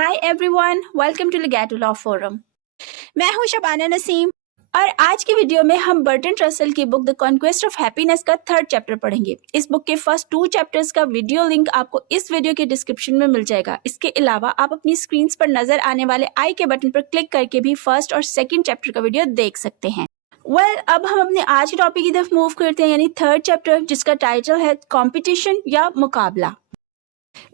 Hi everyone, welcome to Ligato law forum. मैं हूं शबाना नसीम और आज की वीडियो में हम बर्टन रसल की book the conquest of happiness का 3rd चैप्टर पढ़ेंगे। इस बुक के फर्स्ट 2 चैप्टर्स का वीडियो लिंक आपको इस वीडियो के डिस्क्रिप्शन में मिल जाएगा। इसके अलावा आप अपनी स्क्रीन पर नजर आने वाले आई के बटन पर क्लिक करके भी फर्स्ट और सेकंड चैप्टर का वीडियो देख सकते हैं। अब हम अपने आज के टॉपिक की तरफ मूव करते हैं, यानी 3rd चैप्टर, जिसका टाइटल है कॉम्पिटिशन या मुकाबला।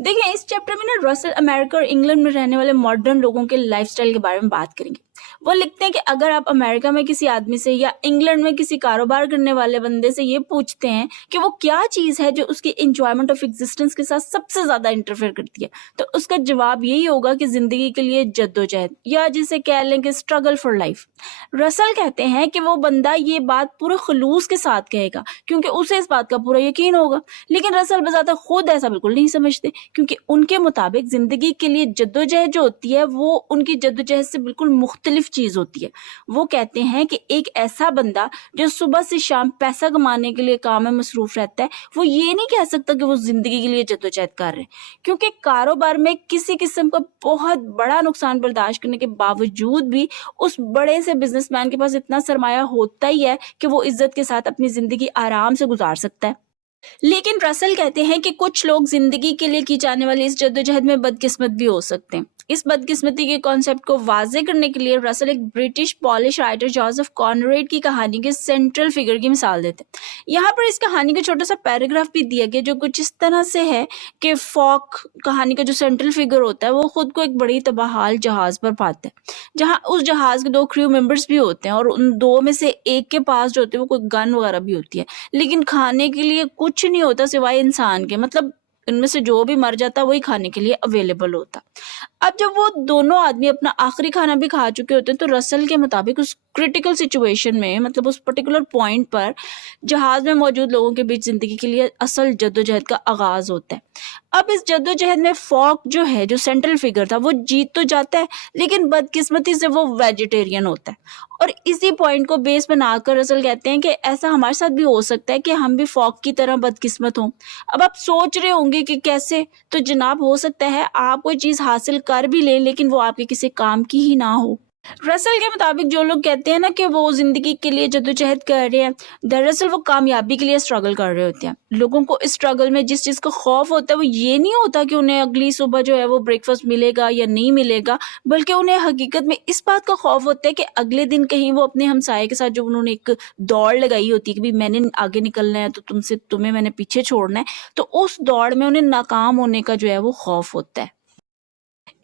देखिए, इस चैप्टर में ना रसल अमेरिका और इंग्लैंड में रहने वाले मॉडर्न लोगों के लाइफस्टाइल के बारे में बात करेंगे। वो लिखते हैं कि अगर आप अमेरिका में किसी आदमी से या इंग्लैंड में किसी कारोबार करने वाले बंदे से ये पूछते हैं कि वो क्या चीज है जो उसकी एंजॉयमेंट ऑफ एग्जिस्टेंस के साथ सबसे ज्यादा इंटरफेयर करती है, तो उसका जवाब यही होगा कि जिंदगी के लिए जद्दोजहद, या जिसे कह लें कि स्ट्रगल फॉर लाइफ। रसल कहते हैं कि वो बंदा ये बात पूरे खलूस के साथ कहेगा क्योंकि उसे इस बात का पूरा यकीन होगा, लेकिन रसल बजाता खुद ऐसा बिल्कुल नहीं समझते, क्योंकि उनके मुताबिक जिंदगी के लिए जद्दोजहद जो होती है वो उनकी जद्दोजहद से बिल्कुल मुख्तलिफ चीज होती है। वो कहते हैं कि एक ऐसा बंदा जो सुबह से शाम पैसा कमाने के लिए काम में मसरूफ रहता है, वो ये नहीं कह सकता कि वो जिंदगी के लिए जद्दोजहद कर रहे हैं, क्योंकि कारोबार में किसी किस्म का बहुत बड़ा नुकसान बर्दाश्त करने के बावजूद भी उस बड़े से बिजनेसमैन के पास इतना सरमाया होता ही है कि वो इज्जत के साथ अपनी जिंदगी आराम से गुजार सकता है। लेकिन रसल कहते हैं कि कुछ लोग जिंदगी के लिए की जाने वाली इस जद्दोजहद में बदकिस्मत भी हो सकते हैं। इस बदकिस्मती के कॉन्सेप्ट को वाजे करने के लिए रसल एक British polish writer Joseph Conrad की कहानी के सेंट्रल फिगर की मिसाल देते हैं। यहाँ पर इस कहानी का छोटा सा पैराग्राफ भी दिया गया जो कुछ इस तरह से है कि फॉक कहानी का जो सेंट्रल फिगर होता है वो खुद को एक बड़ी तबाहाल जहाज पर पाता है, जहाँ उस जहाज के 2 क्रू मेंबर्स भी होते हैं और उन 2 में से एक के पास जो होते हैं वो कोई गन वगैरह भी होती है, लेकिन खाने के लिए कुछ नहीं होता सिवाय इंसान के। मतलब इनमें से जो भी मर जाता वही खाने के लिए अवेलेबल होता। अब जब वो दोनों आदमी अपना आखिरी खाना भी खा चुके होते हैं तो रसल के मुताबिक उस क्रिटिकल सिचुएशन में, मतलब उस पर्टिकुलर पॉइंट पर जहाज में मौजूद लोगों के बीच जिंदगी के लिए असल जद्दोजहद का आगाज होता है। अब इस जद्दोजहद में फॉक जो है, जो सेंट्रल फिगर था, वो जीत तो जाता है, लेकिन बदकिस्मती से वो वेजिटेरियन होता है। और इसी पॉइंट को बेस बनाकर रसल कहते हैं कि ऐसा हमारे साथ भी हो सकता है कि हम भी फॉक की तरह बदकिस्मत हों। अब आप सोच रहे होंगे कि कैसे, तो जनाब हो सकता है आप कोई चीज हासिल कर भी लें लेकिन वो आपके किसी काम की ही ना हो। रसल के मुताबिक जो लोग कहते हैं ना कि वो जिंदगी के लिए जद्दोजहद कर रहे हैं, दरअसल वो कामयाबी के लिए स्ट्रगल कर रहे होते हैं। लोगों को इस स्ट्रगल में जिस चीज का खौफ होता है वो ये नहीं होता कि उन्हें अगली सुबह जो है वो ब्रेकफास्ट मिलेगा या नहीं मिलेगा, बल्कि उन्हें हकीकत में इस बात का खौफ होता है कि अगले दिन कहीं वो अपने हमसाये के साथ जो उन्होंने एक दौड़ लगाई होती है कि भाई मैंने आगे निकलना है तो तुम्हें मैंने पीछे छोड़ना है, तो उस दौड़ में उन्हें नाकाम होने का जो है वो खौफ होता है।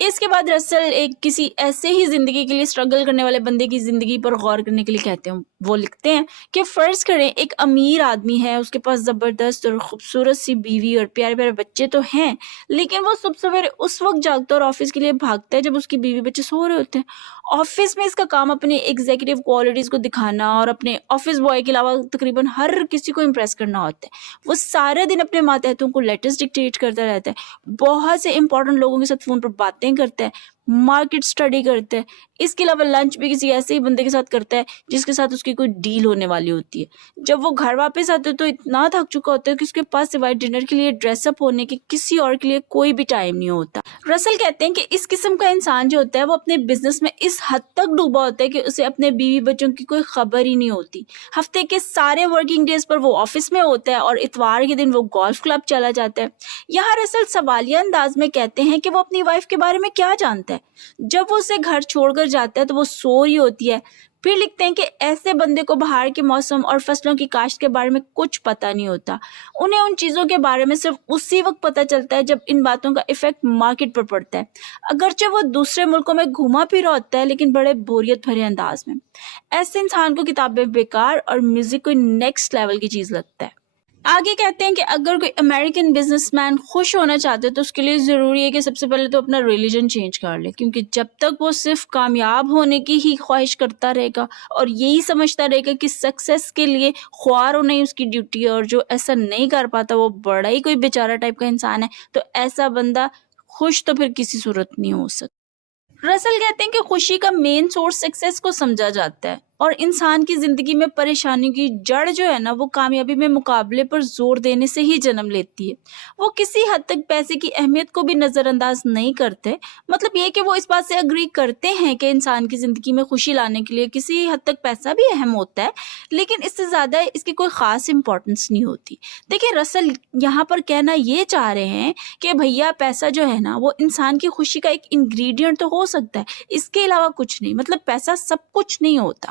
इसके बाद रसल एक किसी ऐसे ही जिंदगी के लिए स्ट्रगल करने वाले बंदे की जिंदगी पर गौर करने के लिए कहते हैं। वो लिखते हैं कि फर्ज करें एक अमीर आदमी है, उसके पास जबरदस्त और खूबसूरत सी बीवी और प्यारे प्यारे बच्चे तो हैं, लेकिन वो सुबह सवेरे उस वक्त जागता और ऑफिस के लिए भागता है जब उसकी बीवी बच्चे सो रहे होते हैं। ऑफिस में इसका काम अपने एग्जीक्यूटिव क्वालिटीज को दिखाना और अपने ऑफिस बॉय के अलावा तकरीबन हर किसी को इम्प्रेस करना होता है। वो सारे दिन अपने मातहतों को लेटर्स डिक्टेट करता रहता है, बहुत से इंपॉर्टेंट लोगों के साथ फोन पर बातें करता है, मार्केट स्टडी करता है। इसके अलावा लंच भी किसी ऐसे ही बंदे के साथ करता है जिसके साथ उसकी कोई डील होने वाली होती है। जब वो घर वापस आते हैं तो इतना थक चुका होता है कि उसके पास सिवाय डिनर के लिए ड्रेसअप होने के किसी और के लिए कोई भी टाइम नहीं होता। रसल कहते हैं कि इस किस्म का इंसान जो होता है वो अपने बिजनेस में इस हद तक डूबा होता है कि उसे अपने बीवी बच्चों की कोई खबर ही नहीं होती। हफ्ते के सारे वर्किंग डेज पर वो ऑफिस में होता है और इतवार के दिन वो गोल्फ क्लब चला जाता है। यहाँ रसल सवालिया अंदाज में कहते हैं कि वो अपनी वाइफ के बारे में क्या जानता है। जब वो उसे घर छोड़कर जाता है तो वो सो रही होती है। फिर लिखते हैं कि ऐसे बंदे को बाहर के मौसम और फसलों की काश्त के बारे में कुछ पता नहीं होता। उन्हें उन चीजों के बारे में सिर्फ उसी वक्त पता चलता है जब इन बातों का इफेक्ट मार्केट पर पड़ता है। अगरचे वो दूसरे मुल्कों में घुमा फिरा होता है लेकिन बड़े बोरियत भरे अंदाज में। ऐसे इंसान को किताबें बेकार और म्यूजिक कोई नेक्स्ट लेवल की चीज लगता है। आगे कहते हैं कि अगर कोई अमेरिकन बिजनेसमैन खुश होना चाहते तो उसके लिए जरूरी है कि सबसे पहले तो अपना रिलीजन चेंज कर ले, क्योंकि जब तक वो सिर्फ कामयाब होने की ही ख्वाहिश करता रहेगा और यही समझता रहेगा कि सक्सेस के लिए ख्वार होना ही उसकी ड्यूटी है, और जो ऐसा नहीं कर पाता वो बड़ा ही कोई बेचारा टाइप का इंसान है, तो ऐसा बंदा खुश तो फिर किसी सूरत नहीं हो सकता। रसल कहते हैं कि खुशी का मेन सोर्स सक्सेस को समझा जाता है اور انسان کی زندگی میں پریشانی کی جڑ جو ہے نا وہ کامیابی میں مقابلے پر زور دینے سے ہی جنم لیتی ہے۔ وہ کسی حد تک پیسے کی اہمیت کو بھی نظر انداز نہیں کرتے، مطلب یہ کہ وہ اس بات سے اگری کرتے ہیں کہ انسان کی زندگی میں خوشی لانے کے لیے کسی حد تک پیسہ بھی اہم ہوتا ہے، لیکن اس سے زیادہ اس کی کوئی خاص امپورٹنس نہیں ہوتی۔ دیکھیں رسل یہاں پر کہنا یہ چاہ رہے ہیں کہ بھیا پیسہ جو ہے نا وہ انسان کی خوشی کا ایک انگریڈینٹ تو ہو سکتا ہے، اس کے علاوہ کچھ نہیں، مطلب پیسہ سب کچھ نہیں ہوتا۔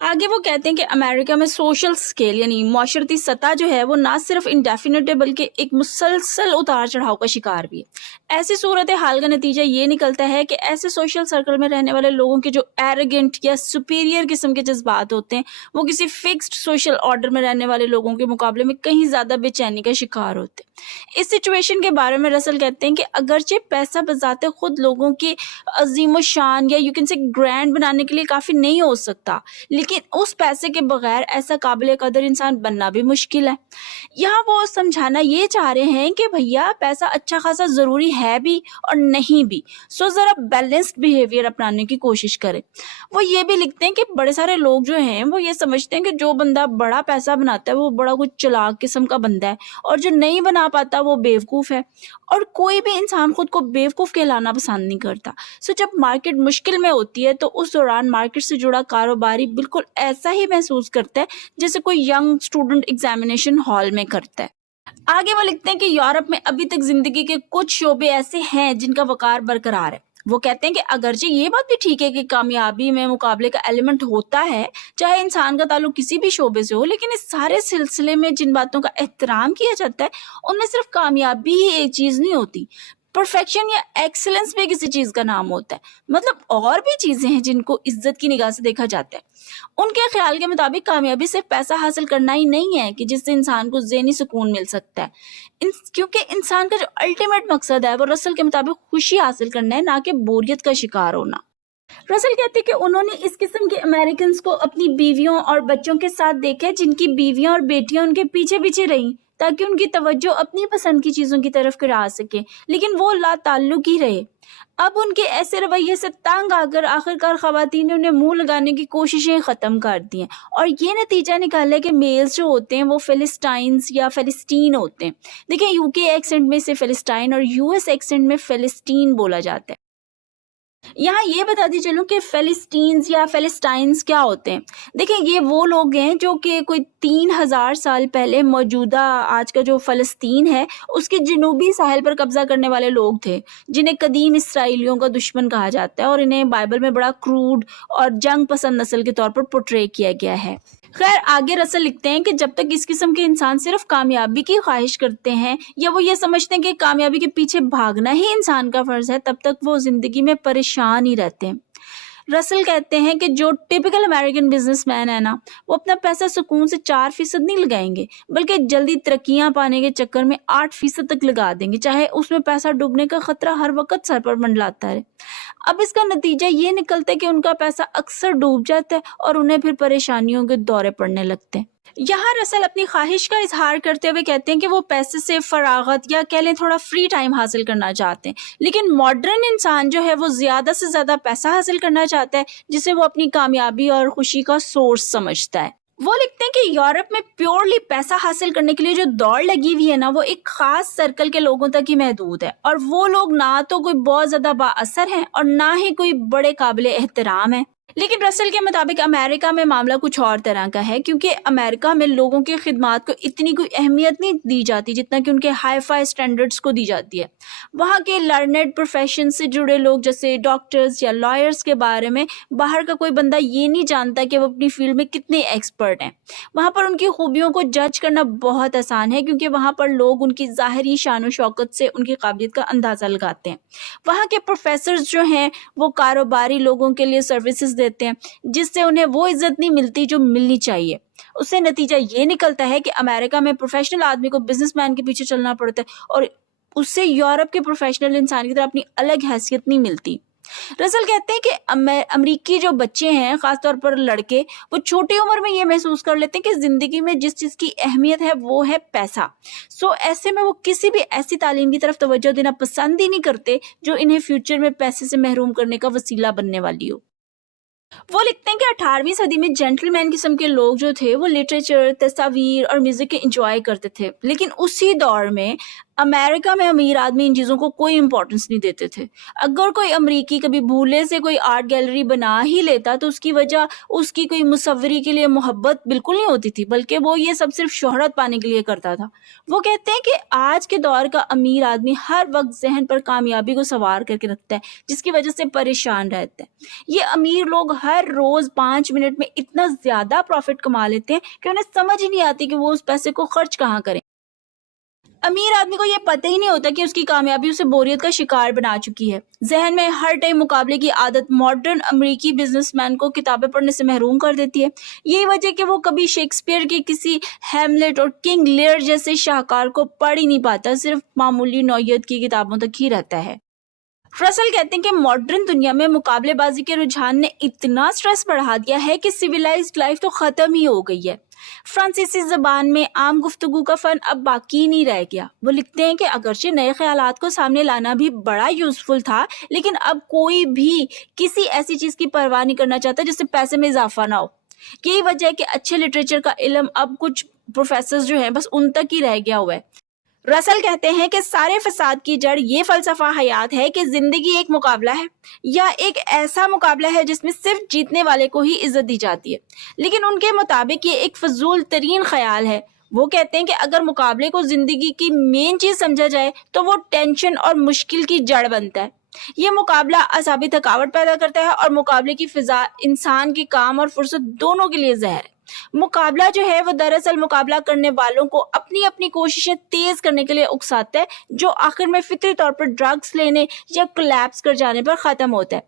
آگے وہ کہتے ہیں کہ امریکہ میں سوشل سکیل یعنی معاشرتی سطح جو ہے وہ نہ صرف انڈیفینٹ ہے بلکہ ایک مسلسل اتار چڑھاؤ کا شکار بھی ہے۔ ایسی صورتحال کا نتیجہ یہ نکلتا ہے کہ ایسے سوشل سرکل میں رہنے والے لوگوں کے جو ایروگنٹ یا سپیریئر قسم کے جذبات ہوتے ہیں وہ کسی فکسڈ سوشل آرڈر میں رہنے والے لوگوں کے مقابلے میں کہیں زیادہ بے چینی کا شکار ہوتے ہیں۔ اس سچویشن کے بارے میں رسل کہتے ہیں کہ اگرچہ پیسہ بذات خود لوگوں کی عظیم و شان یا یو کین سے گرینڈ بنانے کے لیے کافی نہیں ہو سکتا، لیکن اس پیسے کے بغیر ایسا قابل قدر انسان بننا بھی مشکل ہے۔ یہاں وہ سمجھانا یہ چاہ رہے ہیں کہ بھیا پیسہ اچھا خاصا ضروری ہے بھی اور نہیں بھی، سو ذرا بیلنسڈ بیہیویئر اپنانے کی کوشش کریں۔ وہ یہ بھی لکھتے ہیں کہ بڑے سارے لوگ جو ہیں وہ یہ سمجھتے ہیں کہ جو بندہ بڑا پیسہ بناتا ہے وہ بڑا کچھ چلاک قسم کا بندہ ہے اور جو نہیں بنا پاتا وہ بیوقوف ہے، اور کوئی بھی انسان خود کو بیوقوف کہلانا پسند نہیں کرتا۔ سو جب مارکیٹ مشکل میں ہوتی ہے تو اس دوران مارکیٹ سے جڑا کاروباری بالکل ایسا ہی محسوس کرتا ہے جیسے کوئی ینگ اسٹوڈنٹ ایگزامینیشن ہال میں کرتا ہے۔ آگے وہ لکھتے ہیں کہ یورپ میں ابھی تک زندگی کے کچھ شعبے ایسے ہیں جن کا وقار برقرار ہے۔ وہ کہتے ہیں کہ اگرچہ یہ بات بھی ٹھیک ہے کہ کامیابی میں مقابلے کا ایلیمنٹ ہوتا ہے چاہے انسان کا تعلق کسی بھی شعبے سے ہو، لیکن اس سارے سلسلے میں جن باتوں کا احترام کیا جاتا ہے ان میں صرف کامیابی ہی ایک چیز نہیں ہوتی، پرفیکشن یا ایکسلنس بھی کسی چیز کا نام ہوتا ہے، مطلب اور بھی چیزیں ہیں جن کو عزت کی نگاہ سے دیکھا جاتا ہے۔ ان کے خیال کے مطابق کامیابی صرف پیسہ حاصل کرنا ہی نہیں ہے کہ جس سے انسان کو ذہنی سکون مل سکتا ہے، کیونکہ انسان کا جو الٹیمیٹ مقصد ہے وہ رسل کے مطابق خوشی حاصل کرنا ہے، نہ کہ بوریت کا شکار ہونا۔ رسل کہتے ہیں کہ انہوں نے اس قسم کے امریکنز کو اپنی بیویوں اور بچوں کے ساتھ دیکھا جن کی بیویاں اور بیٹیاں ان کے پیچھے پیچھے رہیں تاکہ ان کی توجہ اپنی پسند کی چیزوں کی طرف کرا سکے، لیکن وہ لا تعلق ہی رہے۔ اب ان کے ایسے رویے سے تنگ آ کر آخرکار خواتین نے انہیں منہ لگانے کی کوششیں ختم کر دی ہیں، اور یہ نتیجہ نکالا کہ میلز جو ہوتے ہیں وہ فلسٹائنز یا فلسطین ہوتے ہیں۔ دیکھیں یو کے ایکسنٹ میں اسے فلسٹائن اور یو ایس ایکسنٹ میں فلسطین بولا جاتا ہے۔ یہاں یہ بتاتی چلوں کہ فلسطینز یا فلسٹائنز کیا ہوتے ہیں۔ دیکھیں یہ وہ لوگ ہیں جو کہ کوئی 3000 سال پہلے موجودہ آج کا جو فلسطین ہے اس کے جنوبی ساحل پر قبضہ کرنے والے لوگ تھے، جنہیں قدیم اسرائیلیوں کا دشمن کہا جاتا ہے، اور انہیں بائبل میں بڑا کروڈ اور جنگ پسند نسل کے طور پر پورٹرے کیا گیا ہے۔ خیر آگے رسل لکھتے ہیں کہ جب تک اس قسم کے انسان صرف کامیابی کی خواہش کرتے ہیں یا وہ یہ سمجھتے ہیں کہ کامیابی کے پیچھے بھاگنا ہی انسان کا فرض ہے، تب تک وہ زندگی میں پریشان ہی رہتے ہیں۔ رسل کہتے ہیں کہ جو ٹپیکل امریکن بزنس مین ہے نا وہ اپنا پیسہ سکون سے 4% نہیں لگائیں گے بلکہ جلدی ترقیاں پانے کے چکر میں 8% تک لگا دیں گے، چاہے اس میں پیسہ ڈوبنے کا خطرہ ہر وقت سر پر منڈلاتا ہے۔ اب اس کا نتیجہ یہ نکلتا ہے کہ ان کا پیسہ اکثر ڈوب جاتا ہے اور انہیں پھر پریشانیوں کے دورے پڑنے لگتے ہیں۔ یہاں رسل اپنی خواہش کا اظہار کرتے ہوئے کہتے ہیں کہ وہ پیسے سے فراغت یا کہہ لیں تھوڑا فری ٹائم حاصل کرنا چاہتے ہیں، لیکن ماڈرن انسان جو ہے وہ زیادہ سے زیادہ پیسہ حاصل کرنا چاہتا ہے جسے وہ اپنی کامیابی اور خوشی کا سورس سمجھتا ہے۔ وہ لکھتے ہیں کہ یورپ میں پیورلی پیسہ حاصل کرنے کے لیے جو دوڑ لگی ہوئی ہے نا وہ ایک خاص سرکل کے لوگوں تک ہی محدود ہے، اور وہ لوگ نہ تو کوئی بہت زیادہ با اثر ہیں اور نہ ہی کوئی بڑے قابل احترام ہیں۔ لیکن رسل کے مطابق امریکہ میں معاملہ کچھ اور طرح کا ہے، کیونکہ امریکہ میں لوگوں کی خدمات کو اتنی کوئی اہمیت نہیں دی جاتی جتنا کہ ان کے ہائی فائی سٹینڈرڈز کو دی جاتی ہے۔ وہاں کے لرنڈ پروفیشن سے جڑے لوگ جیسے ڈاکٹرز یا لائرز کے بارے میں باہر کا کوئی بندہ یہ نہیں جانتا کہ وہ اپنی فیلڈ میں کتنے ایکسپرٹ ہیں۔ وہاں پر ان کی خوبیوں کو جج کرنا بہت آسان ہے کیونکہ وہاں پر لوگ ان کی ظاہری شان و شوکت سے ان کی قابلیت کا اندازہ لگاتے ہیں۔ وہاں کے پروفیسرز جو ہیں وہ کاروباری لوگوں کے لیے سروسز دیتے ہیں جس سے انہیں وہ عزت نہیں ملتی جو ملنی چاہیے۔ اس سے نتیجہ یہ نکلتا ہے کہ امریکہ میں پروفیشنل آدمی کو بزنس مین کے پیچھے چلنا پڑتا ہے اور اس سے یورپ کے پروفیشنل انسان کی طرح اپنی الگ حیثیت نہیں ملتی۔ رسل کہتے ہیں کہ امریکی جو بچے ہیں خاص طور پر لڑکے وہ چھوٹی عمر میں یہ محسوس کر لیتے ہیں کہ زندگی میں جس چیز کی اہمیت ہے وہ ہے پیسہ، سو ایسے میں وہ کسی بھی ایسی تعلیم کی طرف توجہ دینا پسند ہی نہیں کرتے جو انہیں فیوچر میں پیسے سے محروم کرنے کا وسیلہ بننے والی ہو۔ वो लिखते हैं कि 18वीं सदी में जेंटलमैन किस्म के लोग जो थे वो लिटरेचर, तस्वीर और म्यूजिक के इंजॉय करते थे, लेकिन उसी दौर में अमेरिका में अमीर आदमी इन चीज़ों को कोई इंपॉर्टेंस नहीं देते थे। अगर कोई अमरीकी कभी भूले से कोई आर्ट गैलरी बना ही लेता तो उसकी वजह उसकी कोई मुसव्वरी के लिए मोहब्बत बिल्कुल नहीं होती थी, बल्कि वो ये सब सिर्फ शोहरत पाने के लिए करता था। वो कहते हैं कि आज के दौर का अमीर आदमी हर वक्त जहन पर कामयाबी को सवार करके रखता है, जिसकी वजह से परेशान रहता है। ये अमीर लोग हर रोज 5 मिनट में इतना ज्यादा प्रॉफिट कमा लेते हैं कि उन्हें समझ ही नहीं आती कि वो उस पैसे को खर्च कहाँ करें। अमीर आदमी को ये पता ही नहीं होता कि उसकी कामयाबी उसे बोरियत का शिकार बना चुकी है। जहन में हर टाइम मुकाबले की आदत मॉडर्न अमेरिकी बिजनेसमैन को किताबें पढ़ने से महरूम कर देती है। यही वजह कि वो कभी शेक्सपियर के किसी हैमलेट और किंग लियर जैसे शाहकार को पढ़ ही नहीं पाता, सिर्फ मामूली नौयत की किताबों तक ही रहता है। रसल कहते हैं कि मॉडर्न दुनिया में मुकाबलेबाजी के रुझान ने इतना स्ट्रेस बढ़ा दिया है कि सिविलाइज्ड लाइफ तो खत्म ही हो गई है। फ्रांसीसी जबान में आम गुफ्तगू का फन अब बाकी नहीं रह गया। वो लिखते हैं कि अगरचे नए ख्यालात को सामने लाना भी बड़ा यूजफुल था, लेकिन अब कोई भी किसी ऐसी चीज की परवाह नहीं करना चाहता जिससे पैसे में इजाफा ना हो। यही वजह है कि अच्छे लिटरेचर का इल्म अब कुछ प्रोफेसर जो हैं बस उन तक ही रह गया हुआ है। रसल कहते हैं कि सारे फसाद की जड़ ये फलसफा हयात है कि जिंदगी एक मुकाबला है, या एक ऐसा मुकाबला है जिसमें सिर्फ जीतने वाले को ही इज्जत दी जाती है। लेकिन उनके मुताबिक ये एक फजूल तरीन ख्याल है। वो कहते हैं कि अगर मुकाबले को जिंदगी की मेन चीज समझा जाए तो वो टेंशन और मुश्किल की जड़ बनता है। ये मुकाबला असाबी थकावट पैदा करता है और मुकाबले की फिजा इंसान के काम और फुर्सत दोनों के लिए जहर है। मुकाबला जो है वो दरअसल मुकाबला करने वालों को अपनी अपनी कोशिशें तेज करने के लिए उकसाता है, जो आखिर में फितरी तौर पर ड्रग्स लेने या कोलैप्स कर जाने पर खत्म होता है।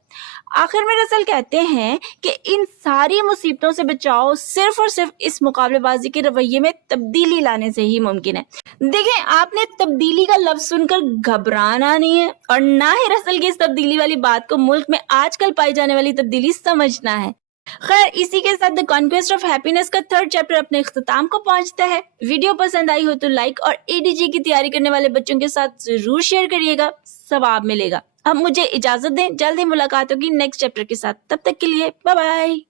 आखिर में रसल कहते हैं कि इन सारी मुसीबतों से बचाव सिर्फ और सिर्फ इस मुकाबलेबाजी के रवैये में तब्दीली लाने से ही मुमकिन है। देखें, आपने तब्दीली का लफ्ज सुनकर घबराना नहीं है और ना ही रसल की इस तब्दीली वाली बात को मुल्क में आजकल पाई जाने वाली तब्दीली समझना है। खैर, इसी के साथ द कॉन्क्वेस्ट ऑफ हैप्पीनेस का 3rd चैप्टर अपने इख्तिताम को पहुंचता है। वीडियो पसंद आई हो तो लाइक और एडीजी की तैयारी करने वाले बच्चों के साथ जरूर शेयर करिएगा, सवाब मिलेगा। अब मुझे इजाजत दें, जल्द ही मुलाकात होगी नेक्स्ट चैप्टर के साथ। तब तक के लिए बाय बाय।